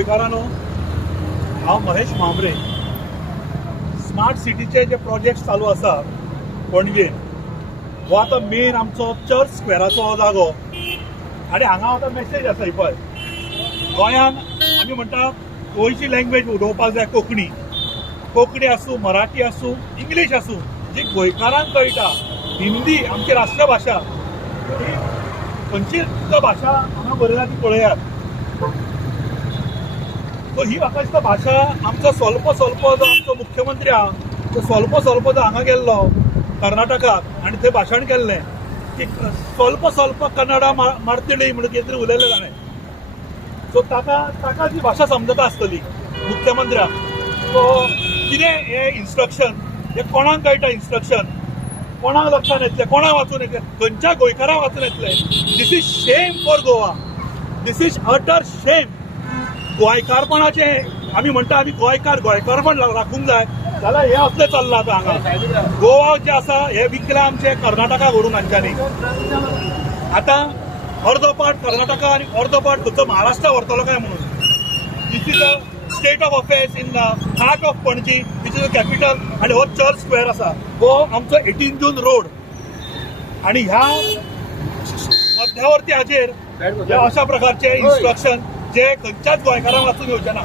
गोंयकारांनो, हांव महेश मांबरे. स्मार्ट सिटीचे जे प्रोजेक्ट चालू आसा पणजेन, हो आतां मेन आमचो चर्च स्क्वेराचो हो जागो. आनी हांगा आतां मेसेज आसा ही पळय, गोंयांत आमी म्हणटा गोंयची लँग्वेज उलोवपाक जाय, कोंकणी आसूं, मराठी आसूं, इंग्लीश आसूं, जी गोंयकारांक कळटा. हिंदी आमची राष्ट्रभाषा, खंयची भाशा हांगा बरयला ती पळयात. सो ही म्हाका दिसता भाशा आमचो स्वल्प जो आमचो मुख्यमंत्री आहा, तो स्वल्प जो हांगा गेल्लो कर्नाटकाक आनी थंय भाशण केल्लें की स्वल्प कन्नडा मारतली म्हणून कितें तरी उलयलें ताणें. सो ताका जी भाशा समजता आसतली मुख्यमंत्र्याक. सो कितें हे इन्स्ट्रक्शन, हे कोणाक कळटा इन्स्ट्रक्शन, कोणाक लक्षात येतलें, कोणाक वाचून येतलें, खंयच्या गोंयकाराक वाचून येतलें. This is shame for Goa. This is utter shame. गोंयकारपणाचे आमी म्हणटा, आमी गोंयकारपण राखूंक जाय, जाल्यार हे असलें चल्लां आतां हांगा. गोवा जे आसा हे विकला आमचे कर्नाटका व्हरून हांच्यांनी. आतां अर्दो पार्ट कर्नाटका आनी अर्दो पार्ट खंयचो महाराष्ट्रा व्हरतलो काय म्हणून. This is a state of affairs in the heart of Panaji, this is a capital. आनी हो चर्च स्क्वेअर आसा, हो आमचो 18 जून रोड. आनी ह्या मध्यावर्ती हाजेर अशा प्रकारचे इन्स्ट्रक्शन जे खंयच्याच गोंयकारांक वाचून येवचे ना.